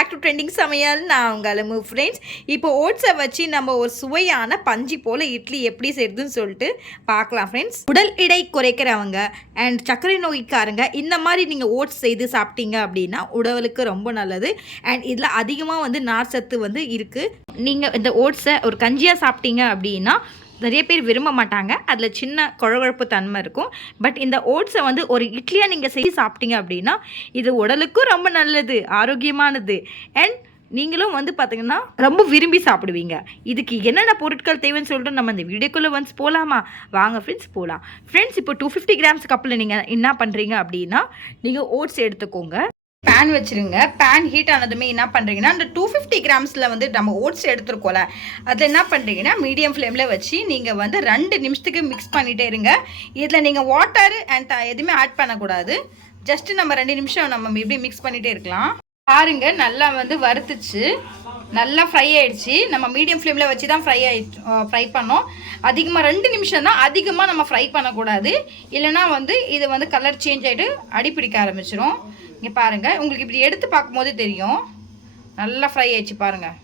Back to trending சமையல். நான் உங்கள் ஃப்ரெண்ட்ஸ். இப்போ ஓட்ஸை வச்சு நம்ம ஒரு சுவையான பஞ்சு போல் இட்லி எப்படி செய்யுதுன்னு சொல்லிட்டு பார்க்கலாம் ஃப்ரெண்ட்ஸ். உடல் எடை குறைக்கிறவங்க அண்ட் சர்க்கரை நோய்க்காரங்க இந்த மாதிரி நீங்கள் ஓட்ஸ் செய்து சாப்பிட்டீங்க அப்படின்னா உடலுக்கு ரொம்ப நல்லது. அண்ட் இதில் அதிகமாக வந்து நார் சத்து இருக்குது. நீங்கள் இந்த ஓட்ஸை ஒரு கஞ்சியாக சாப்பிட்டீங்க அப்படின்னா நிறைய பேர் விரும்ப மாட்டாங்க, அதில் சின்ன குழகுழப்பு தன்மை இருக்கும். பட் இந்த ஓட்ஸை வந்து ஒரு இட்லியாக நீங்கள் செய்து சாப்பிட்டீங்க அப்படின்னா இது உடலுக்கும் ரொம்ப நல்லது, ஆரோக்கியமானது. அண்ட் நீங்களும் வந்து பார்த்தீங்கன்னா ரொம்ப விரும்பி சாப்பிடுவீங்க. இதுக்கு என்னென்ன பொருட்கள் தேவைன்னு சொல்லிட்டு நம்ம இந்த வீடியோக்குள்ளே வந்து போகலாமா? வாங்க ஃப்ரெண்ட்ஸ் போகலாம். ஃப்ரெண்ட்ஸ், இப்போ 250 கிராம்ஸ் கப்பில் நீங்கள் என்ன பண்ணுறீங்க அப்படின்னா நீங்கள் ஓட்ஸ் எடுத்துக்கோங்க. பேன் வச்சுருங்க. பேன் ஹீட் ஆனதுமே என்ன பண்ணுறீங்கன்னா அந்த 250 கிராம்ஸில் வந்து நம்ம ஓட்ஸ் எடுத்துருக்கோம்ல அதில் என்ன பண்ணுறீங்கன்னா மீடியம் ஃப்ளேமில் வச்சு நீங்கள் வந்து 2 நிமிஷத்துக்கு மிக்ஸ் பண்ணிகிட்டே இருங்க. இதில் நீங்கள் வாட்டர் அண்ட் எதுவுமே ஆட் பண்ணக்கூடாது. ஜஸ்ட்டு நம்ம 2 நிமிஷம் நம்ம இப்படி மிக்ஸ் பண்ணிகிட்டே இருக்கலாம். பாருங்க, நல்லா வந்து வறுத்துச்சு, நல்லா ஃப்ரை ஆகிடுச்சு. நம்ம மீடியம் ஃப்ளேமில் வச்சு தான் ஃப்ரை பண்ணோம். அதிகமாக 2 நிமிஷம் தான், அதிகமாக நம்ம ஃப்ரை பண்ணக்கூடாது. இல்லைனா வந்து இது வந்து கலர் சேஞ்ச் ஆகிட்டு அடிப்பிடிக்க ஆரம்பிச்சிடும். இங்கே பாருங்கள், உங்களுக்கு இப்படி எடுத்து பார்க்கும்போது தெரியும் நல்லா ஃப்ரை ஆயிடுச்சு பாருங்கள்.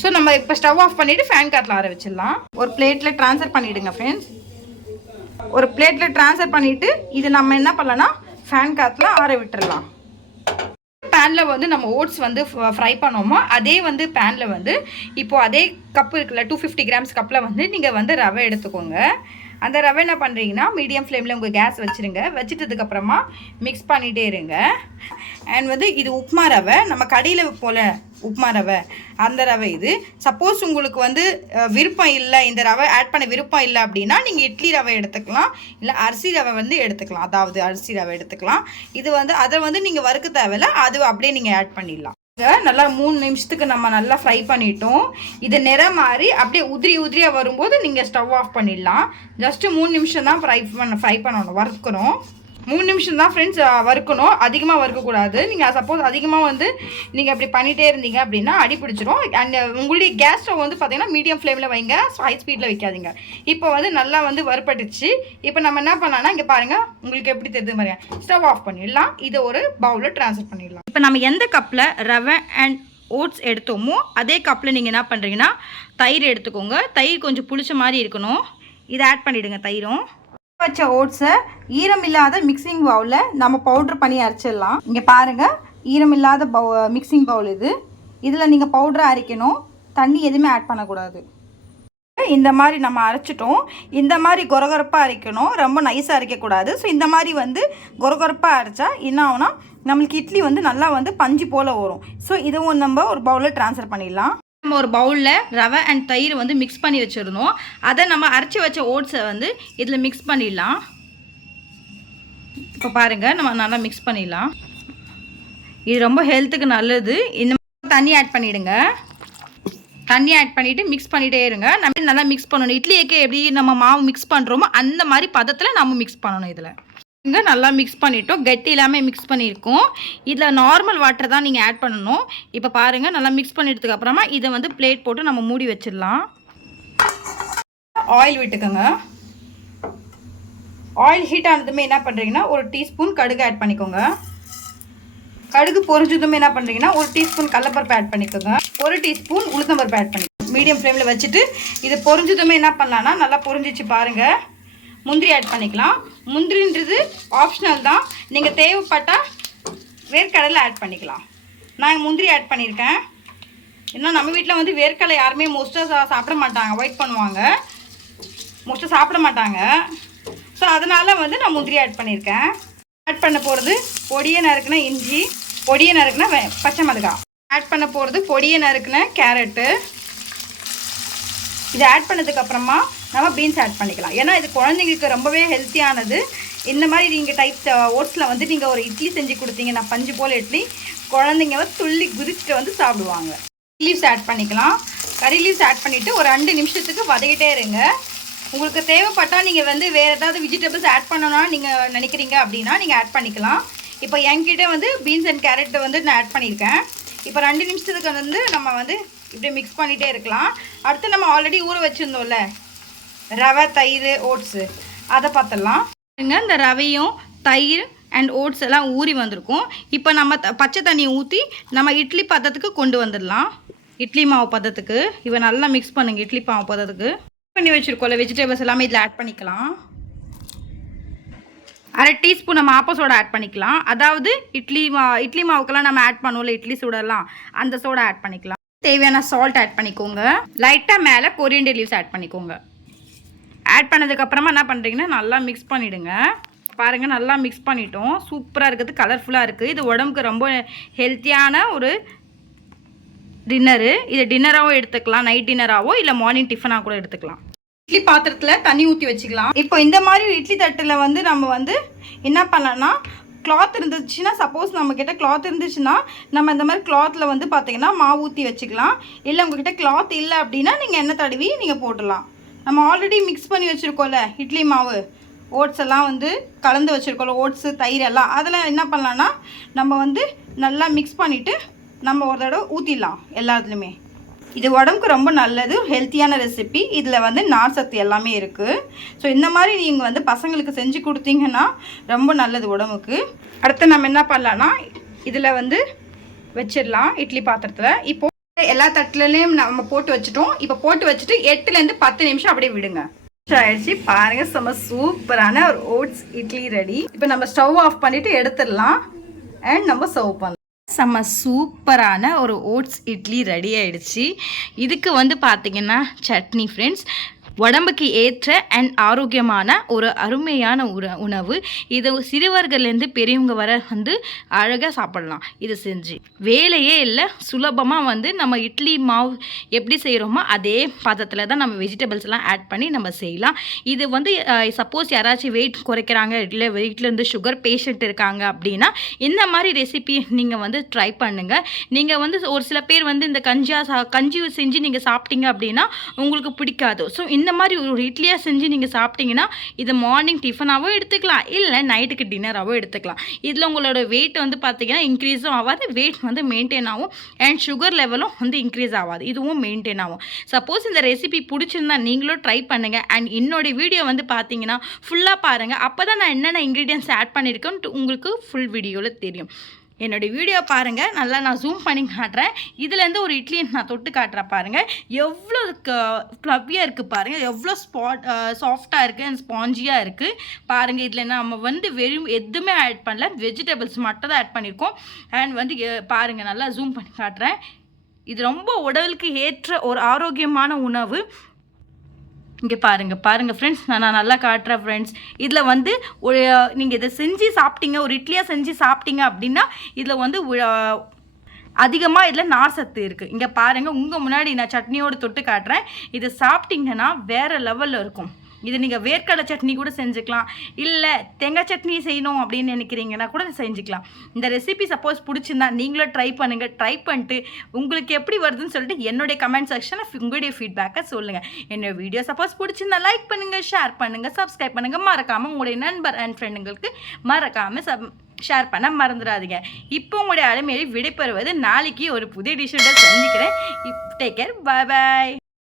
ஸோ நம்ம இப்போ ஸ்டவ் ஆஃப் பண்ணிவிட்டு ஃபேன் காட்டில் ஆற வச்சிடலாம். ஒரு பிளேட்டில் ட்ரான்ஸ்ஃபர் பண்ணிவிடுங்க ஃப்ரெண்ட்ஸ். ஒரு பிளேட்டில் ட்ரான்ஸ்ஃபர் பண்ணிவிட்டு இது நம்ம என்ன பண்ணலாம்னா ஃபேன் காட்டில் ஆற விட்டுடலாம். பேனில் வந்து நம்ம ஓட்ஸ் வந்து ஃப்ரை பண்ணோமோ அதே வந்து பேனில் வந்து இப்போது அதே கப்பு இருக்குல்ல 250 கிராம்ஸ் கப்பில் வந்து நீங்கள் வந்து ரவை எடுத்துக்கோங்க. அந்த ரவை என்ன பண்ணுறீங்கன்னா மீடியம் ஃப்ளேமில் உங்கள் கேஸ் வச்சுருங்க. வச்சுட்டதுக்கப்புறமா மிக்ஸ் பண்ணிகிட்டே இருங்க. அண்ட் வந்து இது உப்புமா ரவை, நம்ம கடையில் போல் உப்புமா ரவை, அந்த ரவை இது. சப்போஸ் உங்களுக்கு வந்து விருப்பம் இல்லை, இந்த ரவை ஆட் பண்ண விருப்பம் இல்லை அப்படின்னா நீங்கள் இட்லி ரவை எடுத்துக்கலாம், இல்லை அரிசி ரவை வந்து எடுத்துக்கலாம். அதாவது அரிசி ரவை எடுத்துக்கலாம். இது வந்து அதை வந்து நீங்கள் வறுக்க தேவையில்லை, அது அப்படியே நீங்கள் ஆட் பண்ணிடலாம். நல்லா 3 நிமிஷத்துக்கு நம்ம நல்லா ஃப்ரை பண்ணிட்டோம். இது நிறம் மாறி அப்படியே உதிரியாக வரும்போது நீங்கள் ஸ்டவ் ஆஃப் பண்ணிடலாம். ஜஸ்ட்டு 3 நிமிஷம் தான் ஃப்ரை பண்ணணும், வறுக்கணும். 3 நிமிஷம் தான் ஃப்ரெண்ட்ஸ் வறுக்கணும், அதிகமாக வறுக்கக்கூடாது. நீங்கள் சப்போஸ் அதிகமாக வந்து நீங்கள் அப்படி பண்ணிகிட்டே இருந்தீங்க அப்படின்னா அடி பிடிச்சிரும். அண்ட் உங்களுடைய கேஸ் ஸ்டவ் வந்து பார்த்தீங்கன்னா மீடியம் ஃப்ளேமில் வைங்க, ஹை ஸ்பீடில் வைக்காதீங்க. இப்போ வந்து நல்லா வந்து வறுப்பட்டுச்சு. இப்போ நம்ம என்ன பண்ணலாம்னா இங்கே பாருங்கள், உங்களுக்கு எப்படி தெரியுது பாருங்க. ஸ்டவ் ஆஃப் பண்ணிடலாம். இதை ஒரு பவுலில் ட்ரான்ஸ்ஃபர் பண்ணிடலாம். இப்போ நம்ம எந்த கப்பில் ரவை அண்ட் ஓட்ஸ் எடுத்தோமோ அதே கப்பில் நீங்கள் என்ன பண்ணுறீங்கன்னா தயிர் எடுத்துக்கோங்க. தயிர் கொஞ்சம் புளிச்ச மாதிரி இருக்கணும், இதை ஆட் பண்ணிவிடுங்க. தயிரும் வச்ச ஓட்ஸை ஈரமில்லாத மிக்சிங் பவுலில் நம்ம பவுட்ரு பண்ணி அரைச்சிடலாம். இங்கே பாருங்கள், ஈரமில்லாத மிக்சிங் பவுல் இது. இதில் நீங்கள் பவுட்ரை அரைக்கணும், தண்ணி எதுவுமே ஆட் பண்ணக்கூடாது. இந்த மாதிரி நம்ம அரைச்சிட்டோம். இந்த மாதிரி கொரகொரப்பாக அரைக்கணும், ரொம்ப நைஸாக அரைக்கக்கூடாது. ஸோ இந்த மாதிரி வந்து கொரகொரப்பாக அரைச்சா என்ன ஆகுனா நம்மளுக்கு இட்லி வந்து நல்லா வந்து பஞ்சு போல் வரும். ஸோ இதுவும் நம்ம ஒரு பவுலில் ட்ரான்ஸ்ஃபர் பண்ணிடலாம். நம்ம ஒரு பவுலில் ரவை அண்ட் தயிர் வந்து மிக்ஸ் பண்ணி வச்சுருந்தோம். அதை நம்ம அரைச்சி வச்ச ஓட்ஸை வந்து இதில் மிக்ஸ் பண்ணிடலாம். இப்போ பாருங்கள், நம்ம நல்லா மிக்ஸ் பண்ணிடலாம். இது ரொம்ப ஹெல்த்துக்கு நல்லது. இந்த மாதிரி தண்ணி ஆட் பண்ணிவிடுங்க. தண்ணி ஆட் பண்ணிவிட்டு மிக்ஸ் பண்ணிகிட்டே இருங்க. நம்ம நல்லா மிக்ஸ் பண்ணணும். இட்லிக்கு எப்படி நம்ம மாவு மிக்ஸ் பண்ணுறோமோ அந்த மாதிரி பதத்தில் நம்ம மிக்ஸ் பண்ணணும். இதில் இங்கே நல்லா மிக்ஸ் பண்ணிட்டோம், கெட்டி இல்லாமல் மிக்ஸ் பண்ணியிருக்கோம். இதில் நார்மல் வாட்டர் தான் நீங்கள் ஆட் பண்ணணும். இப்போ பாருங்கள், நல்லா மிக்ஸ் பண்ணிட்டதுக்கு அப்புறமா இதை வந்து பிளேட் போட்டு நம்ம மூடி வச்சிடலாம். ஆயில் விட்டுக்கோங்க. ஆயில் ஹீட் ஆனதுமே என்ன பண்ணுறீங்கன்னா ஒரு டீஸ்பூன் கடுகு ஆட் பண்ணிக்கோங்க. கடுகு பொரிஞ்சதுமே என்ன பண்ணுறீங்கன்னா ஒரு டீஸ்பூன் கடலைப்பருப்பு ஆட் பண்ணிக்கோங்க. 1 டீஸ்பூன் உளுத்தம்பருப்பு ஆட் பண்ணிக்கோங்க. மீடியம் ஃப்ளேமில் வச்சுட்டு இது பொரிஞ்சதுமே என்ன பண்ணலான்னா நல்லா பொரிஞ்சிச்சு பாருங்கள். முந்திரி ஆட் பண்ணிக்கலாம். முந்திரின்றது ஆப்ஷனல் தான், நீங்கள் தேவைப்பட்டால் வேர்க்கடலை ஆட் பண்ணிக்கலாம். நான் முந்திரி ஆட் பண்ணியிருக்கேன். இன்னும் நம்ம வீட்டில் வந்து வேர்க்கடலை யாருமே மோஸ்ட்டாக சாப்பிட மாட்டாங்க, அவாய்ட் பண்ணுவாங்க, மோஸ்ட்டாக சாப்பிட மாட்டாங்க. ஸோ அதனால் வந்து நான் முந்திரி ஆட் பண்ணியிருக்கேன். ஆட் பண்ண போகிறது பொடியை நறுக்குன இஞ்சி, பொடியை நறுக்குன பச்சை மிளகாய், ஆட் பண்ண போகிறது பொடியை நறுக்குன கேரட்டு. இதை ஆட் பண்ணதுக்கப்புறமா நம்ம பீன்ஸ் ஆட் பண்ணிக்கலாம். ஏன்னா இது குழந்தைங்களுக்கு ரொம்பவே ஹெல்த்தியானது. இந்த மாதிரி நீங்கள் டைப் ஓட்ஸில் வந்து நீங்கள் ஒரு இட்லி செஞ்சு கொடுத்தீங்கன்னா பஞ்சு போல் இட்லி குழந்தைங்க வந்து துள்ளி குதிச்சுட்டு வந்து சாப்பிடுவாங்க. லீவ்ஸ் ஆட் பண்ணிக்கலாம். கறி லீவ்ஸ் ஆட் பண்ணிவிட்டு ஒரு 2 நிமிஷத்துக்கு வதக்கிட்டே இருங்க. உங்களுக்கு தேவைப்பட்டால் நீங்கள் வந்து வேறு ஏதாவது வெஜிடபிள்ஸ் ஆட் பண்ணணும்னா நீங்கள் நினைக்கிறீங்க அப்படின்னா நீங்கள் ஆட் பண்ணிக்கலாம். இப்போ என்கிட்ட வந்து பீன்ஸ் அண்ட் கேரட் வந்து நான் ஆட் பண்ணியிருக்கேன். இப்போ 2 நிமிஷத்துக்கு வந்து நம்ம வந்து இப்படி மிக்ஸ் பண்ணிகிட்டே இருக்கலாம். அடுத்து நம்ம ஆல்ரெடி ஊற வச்சுருந்தோம்ல ரவை, தயிர், ஓட்ஸு, அதை பார்த்துடலாம். இந்த ரவையும் தயிர் அண்ட் ஓட்ஸ் எல்லாம் ஊறி வந்திருக்கும். இப்போ நம்ம பச்சை தண்ணியை ஊற்றி நம்ம இட்லி பதத்துக்கு கொண்டு வந்துடலாம். இட்லி மாவு பதத்துக்கு இவ நல்லா மிக்ஸ் பண்ணுங்கள். இட்லி மாவு பதத்துக்கு பண்ணி வச்சுருக்கோம்ல வெஜிடபிள்ஸ் எல்லாமே இதில் ஆட் பண்ணிக்கலாம். அரை டீஸ்பூன் நம்ம ஆப்ப சோடா ஆட் பண்ணிக்கலாம். அதாவது இட்லி மாவுக்கெல்லாம் நம்ம ஆட் பண்ணுவோம்ல இட்லி சோடெல்லாம், அந்த சோடா ஆட் பண்ணிக்கலாம். தேவையான சால்ட் ஆட் பண்ணிக்கோங்க. லைட்டாக மேலே கொரியண்டர் லீவ்ஸ் ஆட் பண்ணிக்கோங்க. ஆட் பண்ணதுக்கப்புறமா என்ன பண்ணுறீங்கன்னா நல்லா மிக்ஸ் பண்ணிவிடுங்க. பாருங்கள் நல்லா மிக்ஸ் பண்ணிட்டோம். சூப்பராக இருக்குது, கலர்ஃபுல்லாக இருக்குது. இது உடம்புக்கு ரொம்ப ஹெல்த்தியான ஒரு டின்னரு. இது டின்னராகவும் எடுத்துக்கலாம், நைட் டின்னராகவோ இல்லை மார்னிங் டிஃபனாக கூட எடுத்துக்கலாம். இட்லி பாத்திரத்தில் தண்ணி ஊற்றி வச்சுக்கலாம். இப்போ இந்த மாதிரி இட்லி தட்டில் வந்து நம்ம வந்து என்ன பண்ணலாம்னா கிளாத் இருந்துச்சுன்னா, சப்போஸ் நம்மக்கிட்ட கிளாத் இருந்துச்சுன்னா நம்ம இந்த மாதிரி கிளாத்தில் வந்து பார்த்திங்கன்னா மாவு ஊற்றி வச்சுக்கலாம். இல்லை உங்கள்கிட்ட கிளாத் இல்லை அப்படின்னா நீங்கள் எண்ணெய் தடவி நீங்கள் போடலாம். நம்ம ஆல்ரெடி மிக்ஸ் பண்ணி வச்சுருக்கோம்ல இட்லி மாவு, ஓட்ஸ் எல்லாம் வந்து கலந்து வச்சுருக்கோம்ல, ஓட்ஸு தயிர் எல்லாம், அதில் என்ன பண்ணலான்னா நம்ம வந்து நல்லா மிக்ஸ் பண்ணிவிட்டு நம்ம ஒரு தடவை ஊற்றிடலாம் எல்லாத்துலேயுமே. இது உடம்புக்கு ரொம்ப நல்லது, ஹெல்த்தியான ரெசிபி. இதில் வந்து நார் சத்து எல்லாமே இருக்குது. ஸோ இந்த மாதிரி நீங்கள் வந்து பசங்களுக்கு செஞ்சு கொடுத்தீங்கன்னா ரொம்ப நல்லது உடம்புக்கு. அடுத்து நம்ம என்ன பண்ணலான்னா இதில் வந்து வச்சிடலாம் இட்லி பாத்திரத்தில். இப்போது எல்லா தட்டுலையும் நம்ம போட்டு வச்சுட்டோம். இப்போ போட்டு வச்சுட்டு 8லேருந்து 10 நிமிஷம் அப்படியே விடுங்க. ஆயிடுச்சு பாருங்கள், செம்ம சூப்பரான ஒரு ஓட்ஸ் இட்லி ரெடி. இப்போ நம்ம ஸ்டவ் ஆஃப் பண்ணிவிட்டு எடுத்துடலாம் அண்ட் நம்ம சர்வ் பண்ணலாம். செம்ம சூப்பரான ஒரு ஓட்ஸ் இட்லி ரெடி ஆகிடுச்சு. இதுக்கு வந்து பார்த்திங்கன்னா சட்னி ஃப்ரெண்ட்ஸ், உடம்புக்கு ஏற்ற அண்ட் ஆரோக்கியமான ஒரு அருமையான உணவு. இது சிறுவர்கள்லேருந்து பெரியவங்க வர வந்து அழகாக சாப்பிடலாம். இது செஞ்சு வேலையே இல்லை, சுலபமாக வந்து நம்ம இட்லி மாவு எப்படி செய்கிறோமோ அதே பதத்தில் தான் நம்ம வெஜிடபிள்ஸ்லாம் ஆட் பண்ணி நம்ம செய்யலாம். இது வந்து சப்போஸ் யாராச்சும் வெயிட் குறைக்கிறாங்க, இல்லை வெயிட்லேருந்து சுகர் பேஷண்ட் இருக்காங்க அப்படின்னா இந்த மாதிரி ரெசிபி நீங்கள் வந்து ட்ரை பண்ணுங்கள். நீங்கள் வந்து ஒரு சில பேர் வந்து இந்த கஞ்சி செஞ்சு நீங்கள் சாப்பிட்டீங்க அப்படின்னா உங்களுக்கு பிடிக்காது. ஸோ இந்த மாதிரி ஒரு இட்லியாக செஞ்சு நீங்கள் சாப்பிட்டீங்கன்னா இது மார்னிங் டிஃபனாகவோ எடுத்துக்கலாம், இல்லை நைட்டுக்கு டின்னராகவோ எடுத்துக்கலாம். இதில் உங்களோட வெயிட் வந்து பார்த்தீங்கன்னா இன்க்ரீஸும் ஆகாது, வெயிட் வந்து மெயின்டைன் ஆகும் அண்ட் சுகர் லெவலும் வந்து இன்க்ரீஸ் ஆகாது, இதுவும் மெயின்டைன் ஆகும். சப்போஸ் இந்த ரெசிபி பிடிச்சிருந்தா நீங்களும் ட்ரை பண்ணுங்கள். அண்ட் என்னோடய வீடியோ வந்து பார்த்தீங்கன்னா ஃபுல்லாக பாருங்கள். அப்போ தான் நான் என்னென்ன இன்க்ரீடியன்ஸ் ஆட் பண்ணியிருக்கேன்னு உங்களுக்கு ஃபுல் வீடியோவில் தெரியும். என்னோடய வீடியோ பாருங்கள், நல்லா நான் ஜூம் பண்ணி காட்டுறேன். இதுலேருந்து ஒரு இட்லியை நான் தொட்டு காட்டுறேன் பாருங்கள். எவ்வளோ ஃப்ளஃபியாக இருக்குது பாருங்கள், எவ்வளோ சாஃப்டாக இருக்குது அண்ட் ஸ்பாஞ்சியாக இருக்குது பாருங்கள். இதில் நம்ம வந்து வெறும் எதுவுமே ஆட் பண்ணல, வெஜிடபிள்ஸ் மட்டும் தான் ஆட் பண்ணியிருக்கோம். அண்ட் வந்து பாருங்கள், நல்லா ஜூம் பண்ணி காட்டுறேன். இது ரொம்ப உடலுக்கு ஏற்ற ஒரு ஆரோக்கியமான உணவு. இங்கே பாருங்கள் ஃப்ரெண்ட்ஸ், நான் நல்லா காட்டுறேன் ஃப்ரெண்ட்ஸ். இதில் வந்து ஒரு நீங்கள் இதை செஞ்சு சாப்பிட்டீங்க, ஒரு இட்லியாக செஞ்சு சாப்பிட்டீங்க அப்படின்னா இதில் வந்து அதிகமாக இதில் நார் சத்து இருக்குது. இங்கே பாருங்கள், உங்கள் முன்னாடி நான் சட்னியோடு தொட்டு காட்டுறேன். இதை சாப்பிட்டிங்கன்னா வேறு லெவலில் இருக்கும். இது நீங்கள் வேர்க்கடலை சட்னி கூட செஞ்சுக்கலாம், இல்லை தேங்காய் சட்னி செய்யணும் அப்படின்னு நினைக்கிறீங்கன்னா கூட செஞ்சுக்கலாம். இந்த ரெசிபி சப்போஸ் பிடிச்சிருந்தா நீங்களும் ட்ரை பண்ணுங்கள். ட்ரை பண்ணிட்டு உங்களுக்கு எப்படி வருதுன்னு சொல்லிட்டு என்னுடைய கமெண்ட் செக்ஷனில் உங்களுடைய ஃபீட்பேக்கை சொல்லுங்கள். என்னோடய வீடியோ சப்போஸ் பிடிச்சிருந்தா லைக் பண்ணுங்கள், ஷேர் பண்ணுங்கள், சப்ஸ்கிரைப் பண்ணுங்கள். மறக்காமல் உங்களுடைய நண்பர் அண்ட் ஃப்ரெண்டுங்களுக்கு மறக்காமல் ஷேர் பண்ண மறந்துடாதீங்க. இப்போ உங்களுடைய அலைமையை விடைபெறுவது நாளைக்கு ஒரு புதிய டிஷ்ஷோட சந்திக்கிறேன். டேக் கேர், பாய் பாய்.